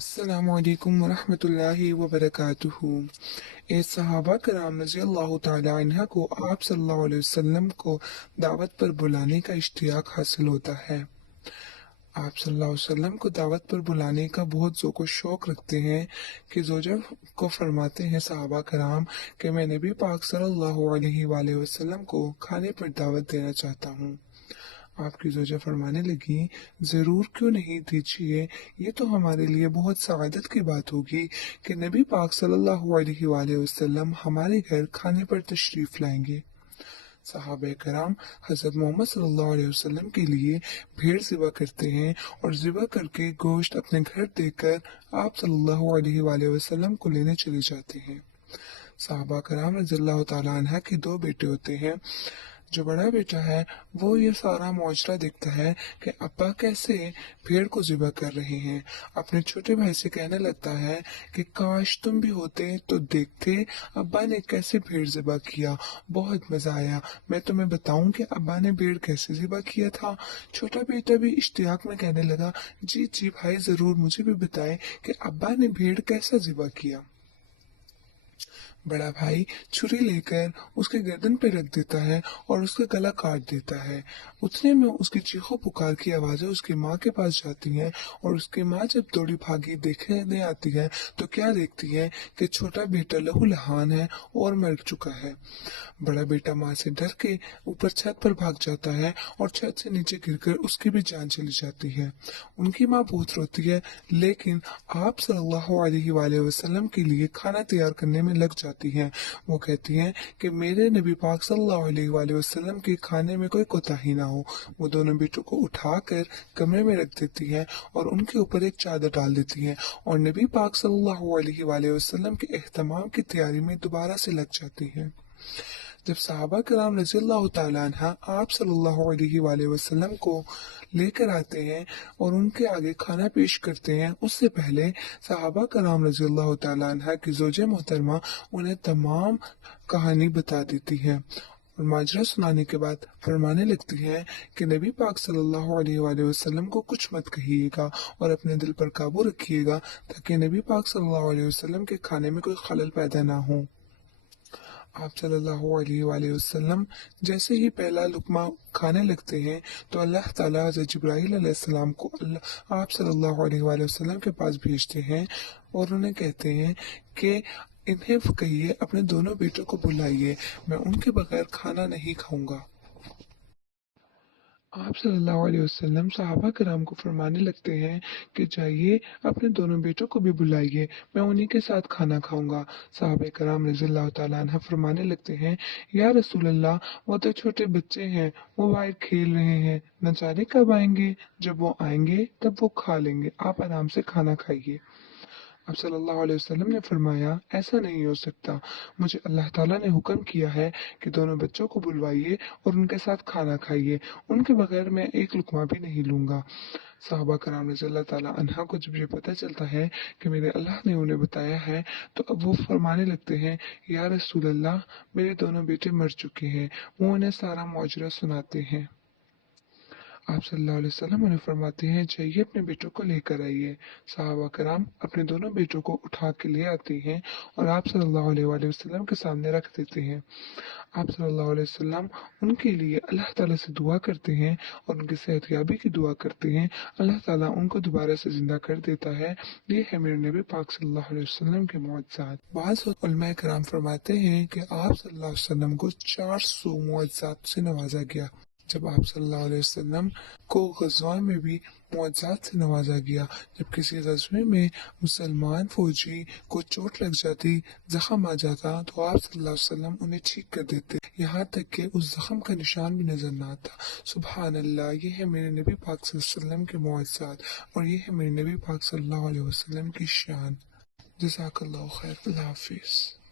السلام علیکم ورحمۃ اللہ وبرکاتہ۔ صحابہ کرام رضی اللہ تعالی عنہ کو آپ صلی اللہ علیہ وسلم کو دعوت پر بلانے کا اشتیاق حاصل ہوتا ہے۔ آپ صلی اللہ علیہ وسلم کو دعوت پر بلانے کا بہت ذوق و شوق رکھتے ہیں کہ زوجہ کو فرماتے ہیں صحابہ کرام کہ میں نبی پاک صلی اللہ علیہ وآلہ وسلم کو کھانے پر دعوت دینا چاہتا ہوں۔ آپ کی زوجہ فرمانے لگی ضرور کیوں نہیں دیجیے، یہ تو ہمارے لیے بہت سعادت کی بات ہوگی کہ نبی پاک صلی اللہ علیہ وآلہ وسلم ہمارے گھر کھانے پر تشریف لائیں گے۔ صحابہ کرام حضرت محمد صلی اللہ علیہ وسلم کے لیے بھیڑ ذبح کرتے ہیں اور ذبح کر کے گوشت اپنے گھر دے کر آپ صلی اللہ علیہ وآلہ وسلم کو لینے چلے جاتے ہیں۔ صحابہ کرام رضی اللہ تعالیٰ عنہ کے دو بیٹے ہوتے ہیں۔ جو بڑا بیٹا ہے وہ یہ سارا معجرہ دیکھتا ہے کہ ابا کیسے بھیڑ کو ذبح کر رہے ہیں۔ اپنے چھوٹے بھائی سے کہنے لگتا ہے کہ کاش تم بھی ہوتے تو دیکھتے ابا نے کیسے بھیڑ ذبح کیا، بہت مزہ آیا، میں تمہیں بتاؤں کہ ابا نے بھیڑ کیسے ذبح کیا تھا۔ چھوٹا بیٹا بھی اشتیاق میں کہنے لگا جی جی بھائی ضرور، مجھے بھی بتائے کہ ابا نے بھیڑ کیسا ذبح کیا۔ بڑا بھائی چھری لے کر اس کے گردن پہ رکھ دیتا ہے اور اس کا گلا کاٹ دیتا ہے۔ اتنے میں اس کی چیخو پکار کی آوازیں اس کی ماں کے پاس جاتی ہیں اور اس کی ماں جب دوڑی بھاگی دیکھنے آتی ہے تو کیا دیکھتی ہے کہ چھوٹا بیٹا لہو لہان ہے اور مر چکا ہے۔ بڑا بیٹا ماں سے ڈر کے اوپر چھت پر بھاگ جاتا ہے اور چھت سے نیچے گر کر اس کی بھی جان چلی جاتی ہے۔ ان کی ماں بہت روتی ہے لیکن آپ صلی اللہ علیہ وآلہ وسلم کے لیے کھانا تیار کرنے میں لگ جاتی ہیں۔ وہ کہتی ہیں کہ میرے نبی پاک صلی اللہ علیہ وآلہ وسلم کے کھانے میں کوئی کوتاہی نہ ہو۔ وہ دونوں بیٹوں کو اٹھا کر کمرے میں رکھ دیتی ہیں اور ان کے اوپر ایک چادر ڈال دیتی ہیں اور نبی پاک صلی اللہ علیہ وآلہ وسلم کے اہتمام کی تیاری میں دوبارہ سے لگ جاتی ہیں۔ جب صحابہ کرام رضی اللہ تعالیٰ عنہ آپ صلی اللہ علیہ وآلہ وسلم کو لے کر آتے ہیں اور ان کے آگے کھانا پیش کرتے ہیں، اس سے پہلے صحابہ کرام رضی اللہ تعالیٰ عنہ کی زوجہ محترمہ انہیں تمام کہانی بتا دیتی ہیں اور ماجرا سنانے کے بعد فرمانے لگتی ہیں کہ نبی پاک صلی اللہ علیہ وآلہ وسلم کو کچھ مت کہیے گا اور اپنے دل پر قابو رکھیے گا تاکہ نبی پاک صلی اللہ علیہ وسلم کے کھانے میں کوئی خلل پیدا نہ ہو۔ آپ صلی اللہ علیہ وآلہ وسلم جیسے ہی پہلا لقمہ کھانے لگتے ہیں تو اللہ تعالیٰ حضرت جبرائیل علیہ السلام کو آپ صلی اللہ علیہ وآلہ وسلم کے پاس بھیجتے ہیں اور انہیں کہتے ہیں کہ انہیں کہیے اپنے دونوں بیٹوں کو بلائیے، میں ان کے بغیر کھانا نہیں کھاؤں گا۔ آپ صلی اللہ علیہ وسلم صحابہ کرام کو فرمانے لگتے ہیں کہ جائیے اپنے دونوں بیٹوں کو بھی بلائیے، میں انہی کے ساتھ کھانا کھاؤں گا۔ صحابہ کرام رضی اللہ تعالیٰ عنہ فرمانے لگتے ہیں یا رسول اللہ وہ تو چھوٹے بچے ہیں، وہ باہر کھیل رہے ہیں، نہ جانے کب آئیں گے، جب وہ آئیں گے تب وہ کھا لیں گے، آپ آرام سے کھانا کھائیے۔ اب صلی اللہ علیہ وسلم نے فرمایا ایسا نہیں ہو سکتا، مجھے اللہ تعالیٰ نے حکم کیا ہے کہ دونوں بچوں کو بلوائیے اور ان کے ساتھ کھانا کھائیے، ان کے بغیر میں ایک لقمہ بھی نہیں لوں گا۔ صحابہ کرام رضی اللہ تعالیٰ عنہ کو جب یہ پتہ چلتا ہے کہ میرے اللہ نے انہیں بتایا ہے تو اب وہ فرمانے لگتے ہیں یا رسول اللہ میرے دونوں بیٹے مر چکے ہیں۔ وہ انہیں سارا معجرہ سناتے ہیں۔ آپ صلی اللہ علیہ وسلم انہیں فرماتے ہیں جائیے اپنے بیٹوں کو لے کر آئیے۔ صحابہ کرام اپنے دونوں بیٹوں کو اٹھا کے لے آتے ہیں اور آپ صلی اللہ علیہ وآلہ وسلم کے سامنے رکھ دیتے ہیں۔ آپ صلی اللہ علیہ وسلم ان کے لیے اللہ تعالیٰ سے دعا کرتے ہیں اور ان کی صحت یابی کی دعا کرتے ہیں، اللہ تعالیٰ ان کو دوبارہ سے زندہ کر دیتا ہے۔ یہ ہے میرے نبی پاک صلی اللہ علیہ وسلم کے معجزات۔ بعض علماء کرام فرماتے ہیں کہ آپ صلی اللہ علیہ وسلم کو 400 معجزات سے نوازا گیا۔ جب آپ صلی اللہ علیہ وسلم کو غزوہ میں بھی معجزات سے نوازا گیا، جب کسی غزوے میں مسلمان فوجی کو چوٹ لگ جاتی، زخم آ جاتا تو آپ صلی اللہ علیہ وسلم انہیں ٹھیک کر دیتے، یہاں تک کہ اس زخم کا نشان بھی نظر نہ آتا۔ سبحان اللہ، یہ ہے میرے نبی پاک صلی اللہ علیہ وسلم کے معجزات اور یہ ہے میرے نبی پاک صلی اللہ علیہ وسلم کی شان۔ جزاک اللہ خیر، اللہ حافظ۔